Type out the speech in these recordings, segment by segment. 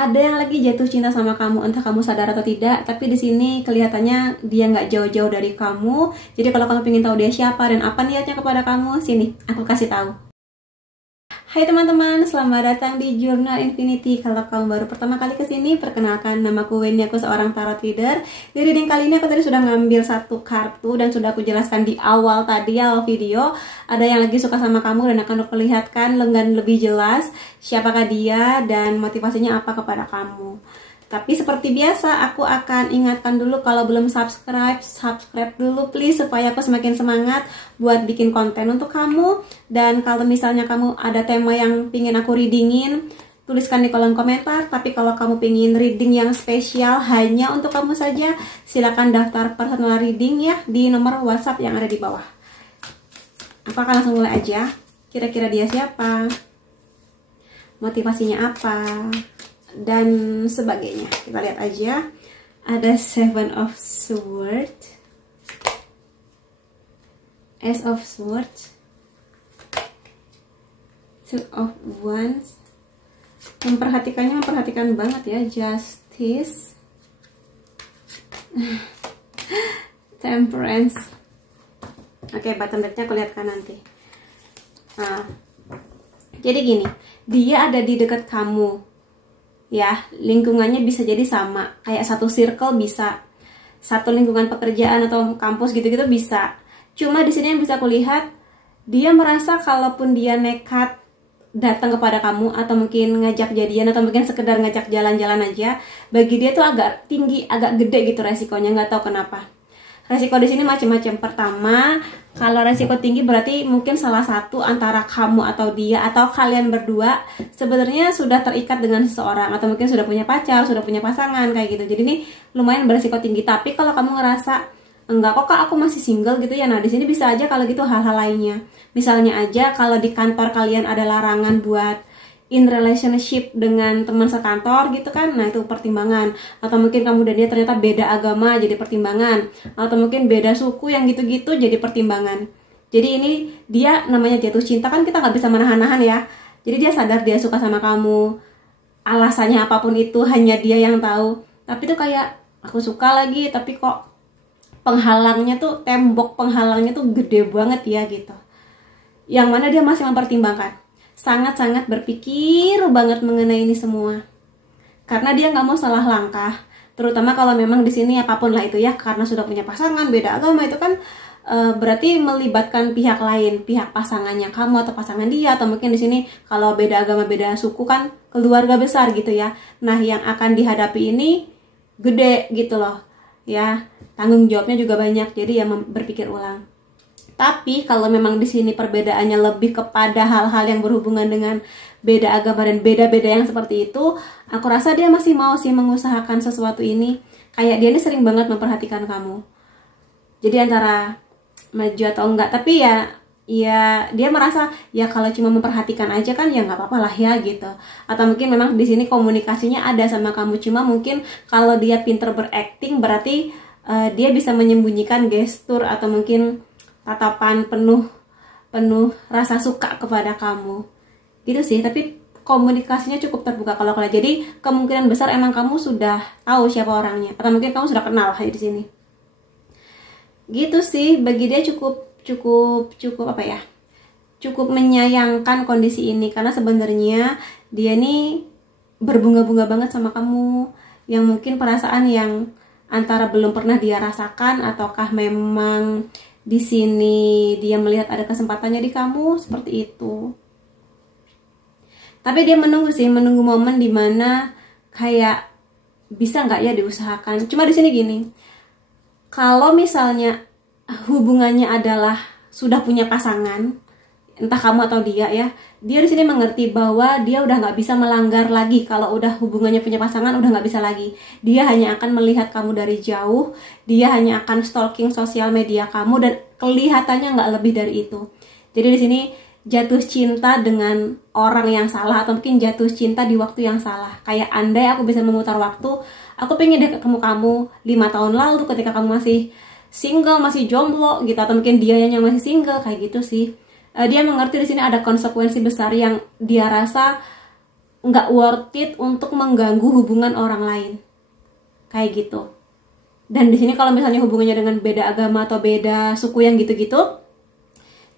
ada yang lagi jatuh cinta sama kamu, entah kamu sadar atau tidak. Tapi di sini kelihatannya dia nggak jauh-jauh dari kamu. Jadi kalau kamu ingin tahu dia siapa dan apa niatnya kepada kamu, sini aku kasih tahu. Hai teman-teman, selamat datang di Jurnal Infinity. Kalau kamu baru pertama kali kesini, perkenalkan, namaku Wendy, aku seorang tarot reader. Di reading kali ini aku tadi sudah ngambil satu kartu dan sudah aku jelaskan di awal video. Ada yang lagi suka sama kamu dan akan aku perlihatkan dengan lebih jelas siapakah dia dan motivasinya apa kepada kamu. Tapi seperti biasa, aku akan ingatkan dulu kalau belum subscribe dulu please, supaya aku semakin semangat buat bikin konten untuk kamu. Dan kalau misalnya kamu ada tema yang pingin aku readingin, tuliskan di kolom komentar. Tapi kalau kamu pingin reading yang spesial hanya untuk kamu saja, silakan daftar personal reading ya di nomor WhatsApp yang ada di bawah. Aku akan langsung mulai aja. Kira-kira dia siapa? Motivasinya apa? Dan sebagainya. Kita lihat aja. Ada Seven of Swords, Ace of Swords, Two of Wands. Memperhatikan banget ya. Justice, Temperance. Oke, bottom decknya aku lihatkan nanti. Jadi gini, dia ada di dekat kamu ya, lingkungannya bisa jadi sama, kayak satu circle bisa, satu lingkungan pekerjaan atau kampus gitu-gitu bisa. Cuma di sini yang bisa aku lihat, dia merasa kalaupun dia nekat datang kepada kamu atau mungkin ngajak jadian atau mungkin sekedar ngajak jalan-jalan aja, bagi dia tuh agak tinggi, agak gede gitu resikonya, nggak tahu kenapa. Resiko di sini macam-macam. Pertama, kalau resiko tinggi berarti mungkin salah satu antara kamu atau dia atau kalian berdua sebenarnya sudah terikat dengan seseorang atau mungkin sudah punya pacar, sudah punya pasangan kayak gitu. Jadi ini lumayan beresiko tinggi. Tapi kalau kamu ngerasa enggak kok Kak, aku masih single gitu ya. Nah, di sini bisa aja kalau gitu hal-hal lainnya. Misalnya aja kalau di kantor kalian ada larangan buat in relationship dengan teman sekantor gitu kan, nah itu pertimbangan. Atau mungkin kamu dan dia ternyata beda agama, jadi pertimbangan. Atau mungkin beda suku yang gitu-gitu, jadi pertimbangan. Jadi ini dia namanya jatuh cinta kan, kita nggak bisa menahan-nahan ya. Jadi dia sadar dia suka sama kamu, alasannya apapun itu hanya dia yang tahu. Tapi tuh kayak aku suka lagi, tapi kok penghalangnya tuh, tembok penghalangnya tuh gede banget ya gitu. Yang mana dia masih mempertimbangkan, sangat-sangat berpikir banget mengenai ini semua, karena dia nggak mau salah langkah, terutama kalau memang di sini apapun lah itu ya, karena sudah punya pasangan beda agama itu kan berarti melibatkan pihak lain, pihak pasangannya kamu atau pasangan dia, atau mungkin di sini kalau beda agama beda suku kan keluarga besar gitu ya. Nah yang akan dihadapi ini gede gitu loh ya, tanggung jawabnya juga banyak, jadi ya berpikir ulang. Tapi kalau memang di sini perbedaannya lebih kepada hal-hal yang berhubungan dengan beda agama dan beda-beda yang seperti itu, aku rasa dia masih mau sih mengusahakan sesuatu ini. Kayak dia ini sering banget memperhatikan kamu. Jadi antara maju atau enggak, tapi ya dia merasa ya kalau cuma memperhatikan aja kan ya nggak apa-apa lah ya gitu. Atau mungkin memang di sini komunikasinya ada sama kamu, cuma mungkin kalau dia pinter berakting berarti dia bisa menyembunyikan gestur atau mungkin tatapan penuh rasa suka kepada kamu gitu sih. Tapi komunikasinya cukup terbuka kalau kalian, jadi kemungkinan besar emang kamu sudah tahu siapa orangnya atau mungkin kamu sudah kenal di sini gitu sih. Bagi dia cukup apa ya, cukup menyayangkan kondisi ini, karena sebenarnya dia nih berbunga-bunga banget sama kamu, yang mungkin perasaan yang antara belum pernah dia rasakan ataukah memang di sini dia melihat ada kesempatannya di kamu seperti itu. Tapi dia menunggu momen dimana kayak bisa nggak ya diusahakan. Cuma di sini gini, kalau misalnya hubungannya adalah sudah punya pasangan, entah kamu atau dia ya, dia di sini mengerti bahwa dia udah nggak bisa melanggar lagi. Kalau udah hubungannya punya pasangan udah nggak bisa lagi. Dia hanya akan melihat kamu dari jauh, dia hanya akan stalking sosial media kamu dan kelihatannya nggak lebih dari itu. Jadi di sini jatuh cinta dengan orang yang salah atau mungkin jatuh cinta di waktu yang salah. Kayak andai aku bisa memutar waktu, aku pengen deh ketemu kamu 5 tahun lalu ketika kamu masih single, masih jomblo gitu, atau mungkin dia yang masih single kayak gitu sih. Dia mengerti di sini ada konsekuensi besar yang dia rasa nggak worth it untuk mengganggu hubungan orang lain, kayak gitu. Dan di sini kalau misalnya hubungannya dengan beda agama atau beda suku yang gitu-gitu,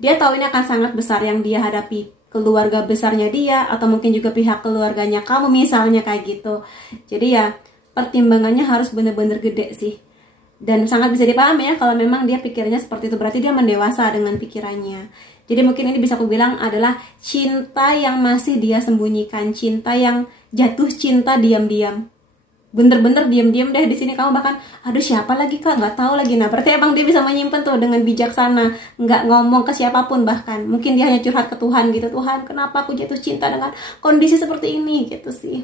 dia tahu ini akan sangat besar yang dia hadapi, keluarga besarnya dia atau mungkin juga pihak keluarganya kamu misalnya, kayak gitu. Jadi ya pertimbangannya harus bener-bener gede sih. Dan sangat bisa dipahami ya kalau memang dia pikirnya seperti itu, berarti dia mendewasa dengan pikirannya. Jadi mungkin ini bisa aku bilang adalah cinta yang masih dia sembunyikan, cinta yang jatuh cinta diam-diam. Bener-bener diam-diam deh di sini kamu bahkan, aduh siapa lagi kak, nggak tahu lagi. Nah berarti emang dia bisa menyimpan tuh dengan bijaksana, nggak ngomong ke siapapun, bahkan mungkin dia hanya curhat ke Tuhan gitu, Tuhan kenapa aku jatuh cinta dengan kondisi seperti ini gitu sih.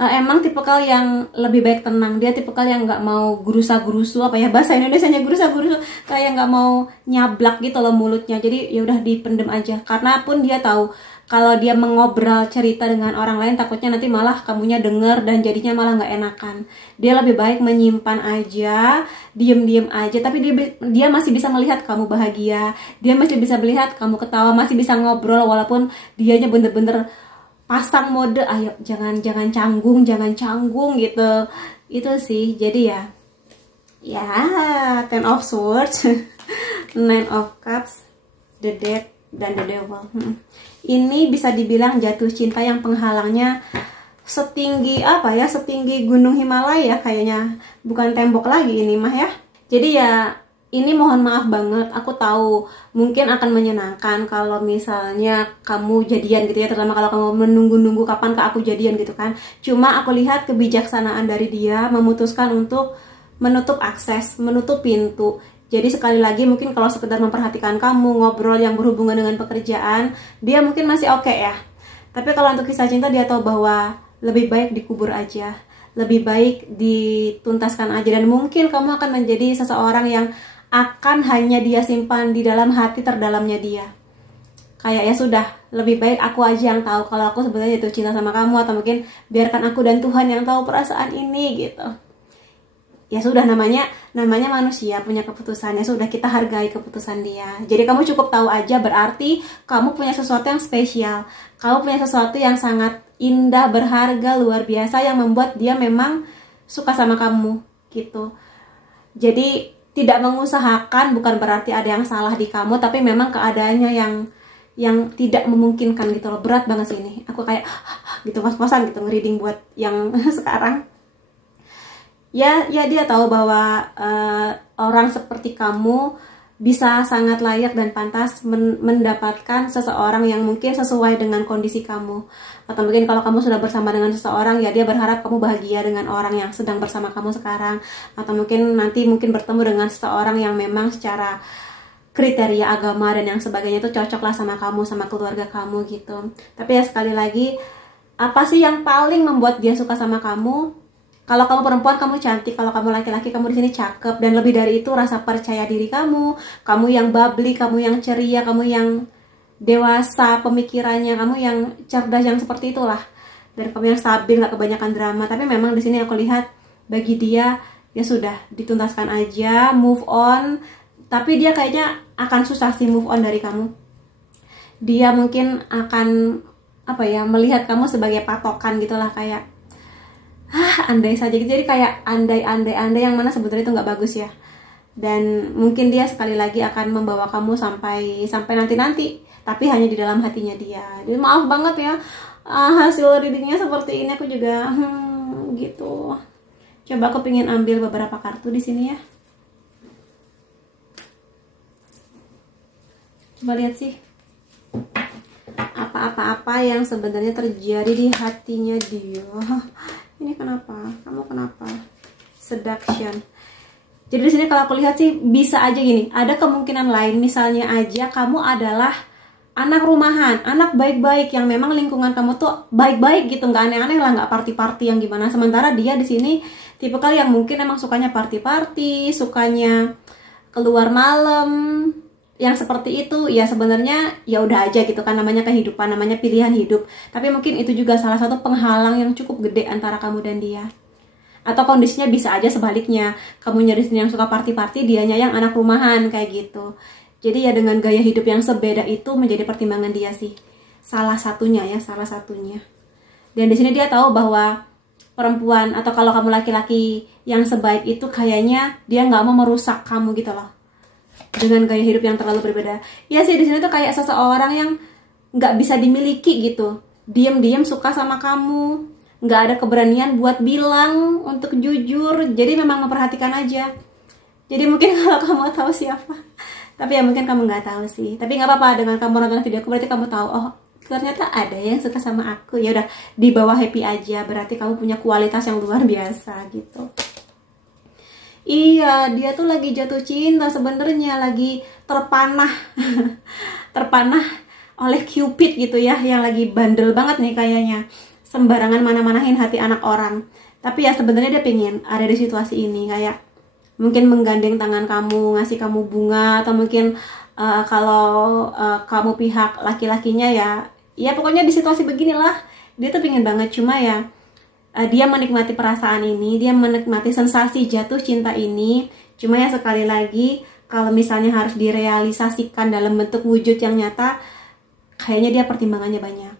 Emang tipikal yang lebih baik tenang, dia tipikal yang nggak mau gerusa-gerusu, apa ya bahasa Indonesianya, gerusa-gerusu, kayak nggak mau nyablak gitu loh mulutnya. Jadi ya udah dipendem aja, karena pun dia tahu kalau dia mengobrol cerita dengan orang lain takutnya nanti malah kamunya denger dan jadinya malah nggak enakan. Dia lebih baik menyimpan aja, diem-diem aja, tapi dia masih bisa melihat kamu bahagia, dia masih bisa melihat kamu ketawa, masih bisa ngobrol walaupun dianya bener-bener pasang mode, ayo jangan canggung gitu. Itu sih. Jadi ya Ten of Swords, Nine of Cups, The Death, dan The Devil. Ini bisa dibilang jatuh cinta yang penghalangnya setinggi apa ya, setinggi gunung Himalaya kayaknya, bukan tembok lagi ini mah ya. Jadi ya ini mohon maaf banget, aku tahu mungkin akan menyenangkan kalau misalnya kamu jadian gitu ya, terutama kalau kamu menunggu-nunggu kapan kak aku jadian gitu kan. Cuma aku lihat kebijaksanaan dari dia memutuskan untuk menutup akses, menutup pintu. Jadi sekali lagi mungkin kalau sekedar memperhatikan kamu, ngobrol yang berhubungan dengan pekerjaan, dia mungkin masih oke ya. Tapi kalau untuk kisah cinta dia tahu bahwa lebih baik dikubur aja, lebih baik dituntaskan aja. Dan mungkin kamu akan menjadi seseorang yang akan hanya dia simpan di dalam hati terdalamnya dia. Kayak ya sudah, lebih baik aku aja yang tahu kalau aku sebenarnya jatuh cinta sama kamu, atau mungkin biarkan aku dan Tuhan yang tahu perasaan ini gitu. Ya sudah, namanya manusia punya keputusan, ya sudah kita hargai keputusan dia. Jadi kamu cukup tahu aja, berarti kamu punya sesuatu yang spesial, kamu punya sesuatu yang sangat indah, berharga, luar biasa, yang membuat dia memang suka sama kamu gitu. Jadi tidak mengusahakan bukan berarti ada yang salah di kamu, tapi memang keadaannya yang tidak memungkinkan gitu loh. Berat banget sih ini, aku kayak gitu ngos-ngosan gitu ngereading buat yang sekarang. Ya dia tahu bahwa orang seperti kamu bisa sangat layak dan pantas mendapatkan seseorang yang mungkin sesuai dengan kondisi kamu. Atau mungkin kalau kamu sudah bersama dengan seseorang, ya dia berharap kamu bahagia dengan orang yang sedang bersama kamu sekarang. Atau mungkin nanti bertemu dengan seseorang yang memang secara kriteria agama dan yang sebagainya itu cocok lah sama kamu, sama keluarga kamu gitu. Tapi ya sekali lagi, apa sih yang paling membuat dia suka sama kamu? Kalau kamu perempuan, kamu cantik. Kalau kamu laki-laki, kamu di sini cakep. Dan lebih dari itu, rasa percaya diri kamu. Kamu yang bubbly, kamu yang ceria, kamu yang dewasa pemikirannya, kamu yang cerdas, yang seperti itulah. Dan kamu yang stabil, nggak kebanyakan drama. Tapi memang di sini aku lihat bagi dia ya sudah, dituntaskan aja, move on. Tapi dia kayaknya akan susah sih move on dari kamu. Dia mungkin akan melihat kamu sebagai patokan gitulah, kayak andai saja gitu. Jadi kayak andai yang mana sebetulnya itu nggak bagus ya. Dan mungkin dia sekali lagi akan membawa kamu sampai nanti, tapi hanya di dalam hatinya dia. Jadi maaf banget ya, hasil readingnya seperti ini. Aku juga gitu. Coba aku pengen ambil beberapa kartu di sini ya. Coba lihat sih apa yang sebenarnya terjadi di hatinya dia. Ini kenapa? Kamu kenapa? Seduction. Jadi di sini kalau aku lihat sih bisa aja gini. Ada kemungkinan lain, misalnya aja kamu adalah anak rumahan, anak baik-baik yang memang lingkungan kamu tuh baik-baik gitu, nggak aneh-aneh lah, nggak party-party yang gimana. Sementara dia di sini tipikal yang mungkin emang sukanya party-party, sukanya keluar malam, yang seperti itu. Ya sebenarnya ya udah aja gitu kan, namanya kehidupan, namanya pilihan hidup. Tapi mungkin itu juga salah satu penghalang yang cukup gede antara kamu dan dia. Atau kondisinya bisa aja sebaliknya, kamunya di sini yang suka party-party, dianya yang anak rumahan kayak gitu. Jadi ya dengan gaya hidup yang sebeda itu menjadi pertimbangan dia sih. salah satunya ya, salah satunya. Dan di sini dia tahu bahwa perempuan atau kalau kamu laki-laki yang sebaik itu kayaknya dia nggak mau merusak kamu gitu loh, dengan gaya hidup yang terlalu berbeda. Ya sih, di sini tuh kayak seseorang yang nggak bisa dimiliki gitu, diam-diam suka sama kamu, nggak ada keberanian buat bilang untuk jujur, jadi memang memperhatikan aja. Jadi mungkin kalau kamu tahu siapa, tapi ya mungkin kamu nggak tahu sih, tapi nggak apa-apa, dengan kamu nonton video aku berarti kamu tahu, oh ternyata ada yang suka sama aku. Ya udah, di bawah happy aja, berarti kamu punya kualitas yang luar biasa gitu. Iya, dia tuh lagi jatuh cinta sebenarnya, lagi terpanah terpanah oleh Cupid gitu ya, yang lagi bandel banget nih kayaknya, sembarangan mana-manahin hati anak orang. Tapi ya sebenarnya dia pengen ada di situasi ini, kayak mungkin menggandeng tangan kamu, ngasih kamu bunga, atau mungkin kalau kamu pihak laki-lakinya ya pokoknya di situasi beginilah dia tuh pengen banget. Cuma ya dia menikmati perasaan ini, dia menikmati sensasi jatuh cinta ini. Cuma ya sekali lagi, kalau misalnya harus direalisasikan dalam bentuk wujud yang nyata, kayaknya dia pertimbangannya banyak.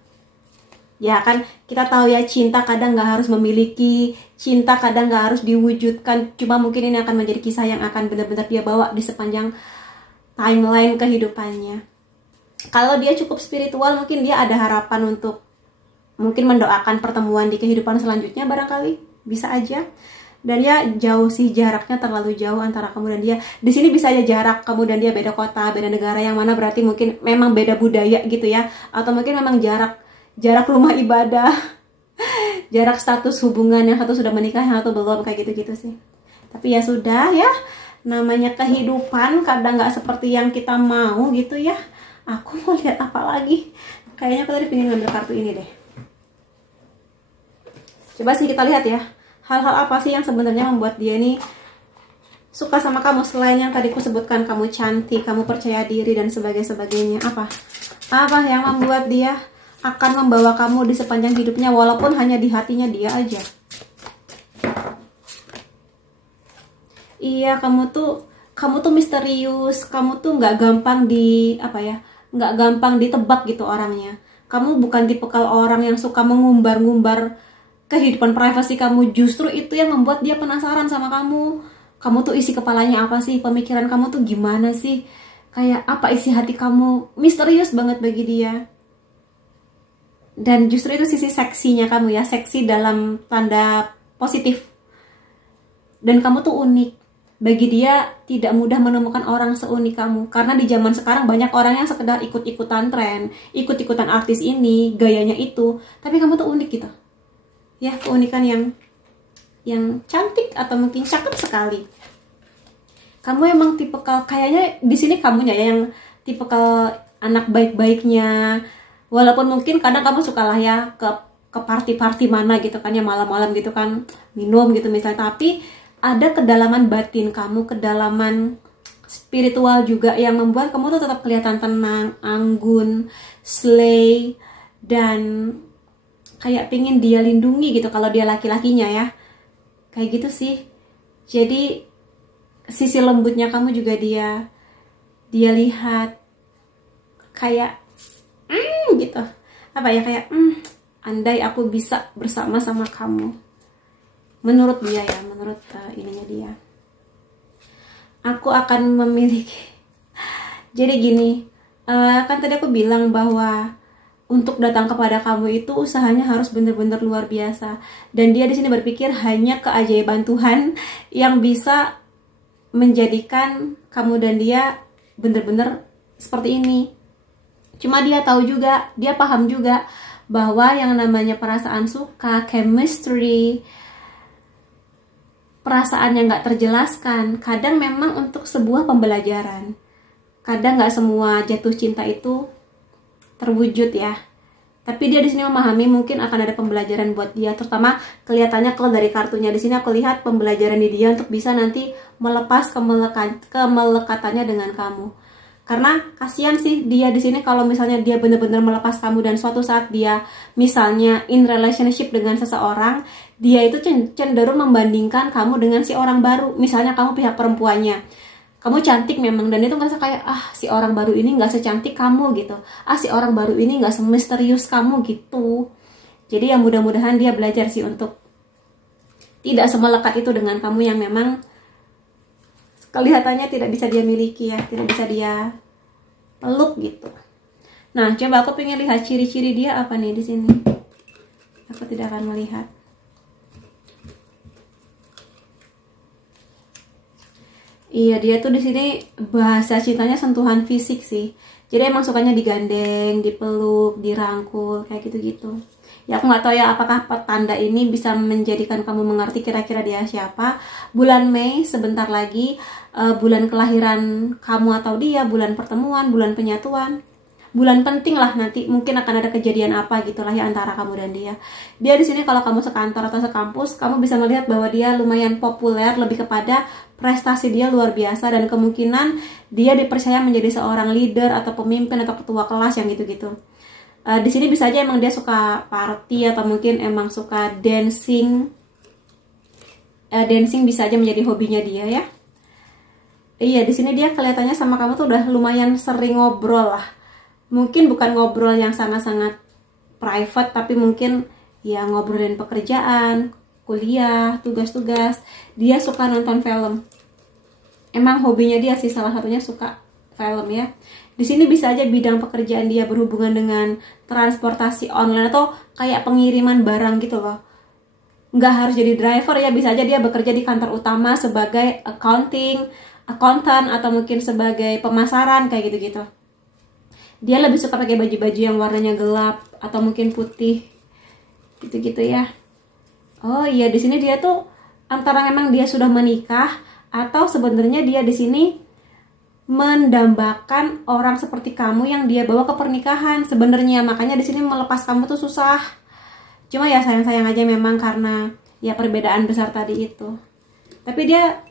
Ya kan, kita tahu ya, cinta kadang nggak harus memiliki, cinta kadang nggak harus diwujudkan. Cuma mungkin ini akan menjadi kisah yang akan benar-benar dia bawa di sepanjang timeline kehidupannya. Kalau dia cukup spiritual, mungkin dia ada harapan untuk mungkin mendoakan pertemuan di kehidupan selanjutnya, barangkali bisa aja. Dan ya jauh sih jaraknya, terlalu jauh antara kamu dan dia. Di sini bisa aja jarak kamu dan dia beda kota, beda negara, yang mana berarti mungkin memang beda budaya gitu ya, atau mungkin memang jarak rumah ibadah, jarak status hubungan, yang satu sudah menikah, yang satu belum, kayak gitu-gitu sih. Tapi ya sudah ya, namanya kehidupan kadang nggak seperti yang kita mau gitu ya. Aku mau lihat apa lagi? Kayaknya aku tadi pengen ngambil kartu ini deh. Coba sih kita lihat ya, hal-hal apa sih yang sebenarnya membuat dia ini suka sama kamu, selain yang tadi aku sebutkan, kamu cantik, kamu percaya diri, dan sebagainya. Apa yang membuat dia akan membawa kamu di sepanjang hidupnya, walaupun hanya di hatinya dia aja. Iya, kamu tuh misterius, kamu tuh nggak gampang nggak gampang ditebak gitu orangnya. Kamu bukan tipikal orang yang suka mengumbar-ngumbar kehidupan privasi kamu. Justru itu yang membuat dia penasaran sama kamu. Kamu tuh isi kepalanya apa sih, pemikiran kamu tuh gimana sih, kayak apa isi hati kamu, misterius banget bagi dia. Dan justru itu sisi seksinya kamu ya, seksi dalam tanda positif. Dan kamu tuh unik. Bagi dia tidak mudah menemukan orang seunik kamu. Karena di zaman sekarang banyak orang yang sekedar ikut-ikutan tren, ikut-ikutan artis ini, gayanya itu. Tapi kamu tuh unik gitu. Ya, keunikan yang cantik atau mungkin cakep sekali. Kamu emang tipikal, kayaknya di sini kamunya ya yang tipikal anak baik-baiknya. Walaupun mungkin kadang kamu suka lah ya ke party-party mana gitu kan ya, malam-malam gitu kan, minum gitu misalnya. Tapi ada kedalaman batin kamu, kedalaman spiritual juga, yang membuat kamu tuh tetap kelihatan tenang, anggun, slay, dan kayak pingin dia lindungi gitu kalau dia laki-lakinya ya. Kayak gitu sih. Jadi sisi lembutnya kamu juga dia lihat, kayak gitu. Apa ya, kayak andai aku bisa bersama sama kamu. Menurut dia ya, menurut ininya dia, aku akan memiliki. Jadi gini, kan tadi aku bilang bahwa untuk datang kepada kamu itu usahanya harus benar-benar luar biasa. Dan dia di sini berpikir hanya keajaiban Tuhan yang bisa menjadikan kamu dan dia benar-benar seperti ini. Cuma dia tahu juga, dia paham juga bahwa yang namanya perasaan suka, chemistry, perasaan yang gak terjelaskan, kadang memang untuk sebuah pembelajaran. Kadang gak semua jatuh cinta itu terwujud ya. Tapi dia di sini memahami mungkin akan ada pembelajaran buat dia, terutama kelihatannya kalau dari kartunya di sini aku lihat pembelajaran di dia untuk bisa nanti melepas kemelekatannya dengan kamu. Karena kasihan sih dia di sini kalau misalnya dia benar-benar melepas kamu dan suatu saat dia misalnya in relationship dengan seseorang, dia itu cenderung membandingkan kamu dengan si orang baru. Misalnya kamu pihak perempuannya, kamu cantik memang, dan dia tuh ngerasa kayak si orang baru ini nggak secantik kamu gitu, si orang baru ini nggak semisterius kamu gitu. Jadi ya mudah-mudahan dia belajar sih untuk tidak semelekat itu dengan kamu yang memang kelihatannya tidak bisa dia miliki ya, tidak bisa dia peluk gitu. Nah, coba aku pengen lihat ciri-ciri dia apa nih di sini. Aku tidak akan melihat. Iya, dia tuh di sini bahasa cintanya sentuhan fisik sih. Jadi emang sukanya digandeng, dipeluk, dirangkul, kayak gitu-gitu. Ya aku nggak tahu ya apakah petanda ini bisa menjadikan kamu mengerti kira-kira dia siapa. Bulan Mei sebentar lagi, bulan kelahiran kamu atau dia, bulan pertemuan, bulan penyatuan. Bulan penting lah, nanti mungkin akan ada kejadian apa gitulah ya antara kamu dan dia. Dia di sini kalau kamu sekantor atau sekampus, kamu bisa melihat bahwa dia lumayan populer, lebih kepada prestasi dia luar biasa, dan kemungkinan dia dipercaya menjadi seorang leader atau pemimpin atau ketua kelas yang gitu-gitu. Di sini bisa aja emang dia suka party atau mungkin emang suka dancing. Dancing bisa aja menjadi hobinya dia ya. Iya, di sini dia kelihatannya sama kamu tuh udah lumayan sering ngobrol lah. Mungkin bukan ngobrol yang sangat-sangat private, tapi mungkin ya ngobrolin pekerjaan, kuliah, tugas-tugas. Dia suka nonton film. Emang hobinya dia sih salah satunya suka film ya. Di sini bisa aja bidang pekerjaan dia berhubungan dengan transportasi online atau kayak pengiriman barang gitu loh. Nggak harus jadi driver ya, bisa aja dia bekerja di kantor utama sebagai accountant atau mungkin sebagai pemasaran kayak gitu-gitu. Dia lebih suka pakai baju-baju yang warnanya gelap atau mungkin putih gitu-gitu ya. Oh iya, di sini dia tuh antara memang dia sudah menikah atau sebenarnya dia di sini mendambakan orang seperti kamu yang dia bawa ke pernikahan sebenarnya. Makanya di sini melepas kamu tuh susah. Cuma ya sayang-sayang aja memang karena ya perbedaan besar tadi itu. Tapi dia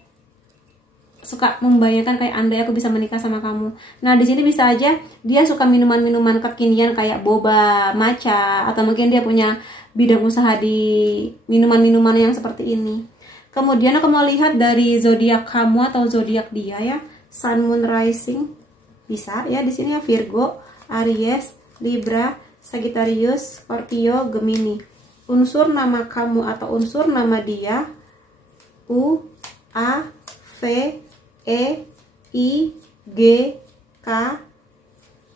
suka membayangkan kayak andai aku bisa menikah sama kamu. Nah, di sini bisa aja dia suka minuman-minuman kekinian kayak boba, matcha, atau mungkin dia punya bidang usaha di minuman-minuman yang seperti ini. Kemudian aku mau lihat dari zodiak kamu atau zodiak dia ya. Sun, Moon, Rising. Bisa ya di sini ya, Virgo, Aries, Libra, Sagittarius, Scorpio, Gemini. Unsur nama kamu atau unsur nama dia U, A, V, E, I, G, K,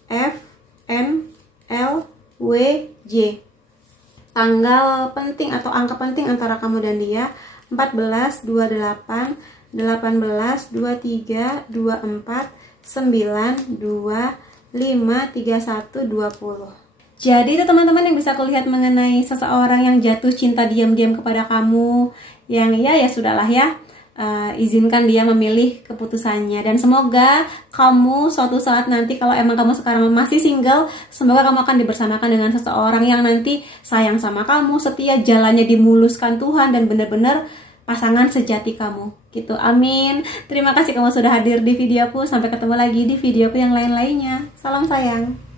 F, M, L, W, J. Tanggal penting atau angka penting antara kamu dan dia 14, 28, 18, 23, 24, 9, 2, 5, 31, 20. Jadi itu teman-teman yang bisa aku lihat mengenai seseorang yang jatuh cinta diam-diam kepada kamu. Yang ya sudahlah ya. Izinkan dia memilih keputusannya, dan semoga kamu suatu saat nanti kalau emang kamu sekarang masih single, semoga kamu akan dibersamakan dengan seseorang yang nanti sayang sama kamu, setia, jalannya dimuluskan Tuhan, dan benar-benar pasangan sejati kamu gitu. Amin. Terima kasih kamu sudah hadir di videoku. Sampai ketemu lagi di videoku yang lain-lainnya. Salam sayang.